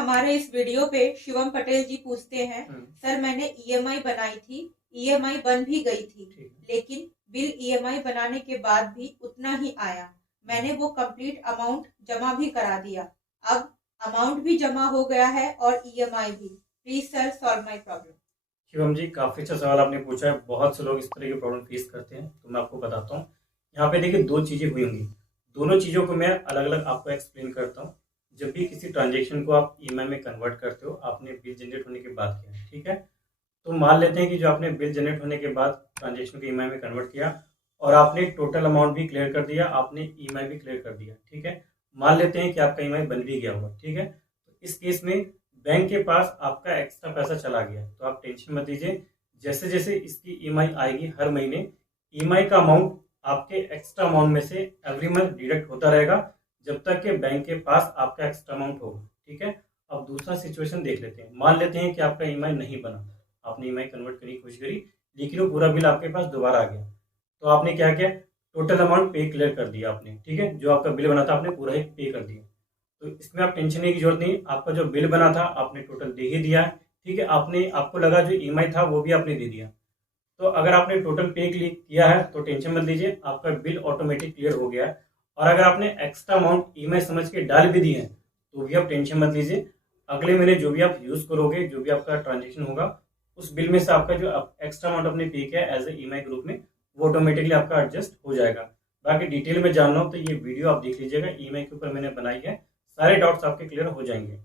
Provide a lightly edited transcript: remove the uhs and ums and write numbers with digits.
हमारे इस वीडियो पे शिवम पटेल जी पूछते हैं, सर मैंने ईएमआई बनाई थी, ईएमआई बन भी गई थी, लेकिन बिल ईएमआई बनाने के बाद भी उतना ही आया। मैंने वो कंप्लीट अमाउंट जमा भी करा दिया, अब अमाउंट भी जमा हो गया है और ईएमआई भी। Please sir solve my problem. Shivam ji, काफ़ी अच्छा सवाल आपने पूछा है। बहुत से लोग इस तरह की प्रॉब्लम फेस करते हैं, तो मैं आपको बताता हूँ। यहाँ पे देखिए, दो चीज़ें हुई होंगी। दोनों चीज़ों को मैं अलग अलग आपको एक्सप्लेन करता हूँ। जब भी किसी ट्रांजेक्शन को आप ईएमआई में कन्वर्ट करते हो, आपने बिल जनरेट होने के बाद किया, ठीक है। तो मान लेते हैं कि जो आपने बिल जनरेट होने के बाद ट्रांजेक्शन को ईएमआई में कन्वर्ट किया और आपने टोटल अमाउंट भी क्लियर कर दिया, आपने ईएमआई भी क्लियर कर दिया, ठीक है। मान लेते हैं कि आपका ईएमआई बन भी गया होगा, ठीक है। तो इस केस में बैंक के पास आपका एक्स्ट्रा पैसा चला गया, तो आप टेंशन मत लीजिए। जैसे जैसे इसकी ईएमआई आएगी हर महीने, ईएमआई का अमाउंट आपके एक्स्ट्रा अमाउंट में से एवरी मंथ डिडक्ट होता रहेगा, जब तक कि बैंक के पास आपका एक्स्ट्रा अमाउंट होगा, ठीक है। अब दूसरा सिचुएशन देख लेते हैं। मान लेते हैं कि आपका ईएमआई नहीं बना, आपने ईएमआई कन्वर्ट करने की कोशिश करी, लेकिन वो पूरा बिल आपके पास दोबारा आ गया। तो आपने क्या किया, टोटल अमाउंट पे क्लियर कर दिया आपने, ठीक है। जो आपका बिल बना था आपने पूरा ही पे कर दिया। तो इसमें आप टेंशन लेने की जरूरत नहीं। आपका जो बिल बना था आपने टोटल दे ही दिया है, ठीक है। आपने, आपको लगा जो ईएमआई था वो भी आपने दे दिया। तो अगर आपने टोटल पे किया है तो टेंशन मत लीजिए, आपका बिल ऑटोमेटिक क्लियर हो गया है। और अगर आपने एक्स्ट्रा अमाउंट ईएमआई समझ के डाल भी दी है, तो भी आप टेंशन मत लीजिए। अगले महीने जो भी आप यूज करोगे, जो भी आपका ट्रांजेक्शन होगा, उस बिल में से आपका जो एक्स्ट्रा अमाउंट आपने पे किया एज ए ईएमआई के रूप में, वो ऑटोमेटिकली आपका एडजस्ट हो जाएगा। बाकी डिटेल में जानना हो तो ये वीडियो आप देख लीजिएगा, ईएमआई के ऊपर मैंने बनाई है, सारे डाउट्स आपके क्लियर हो जाएंगे।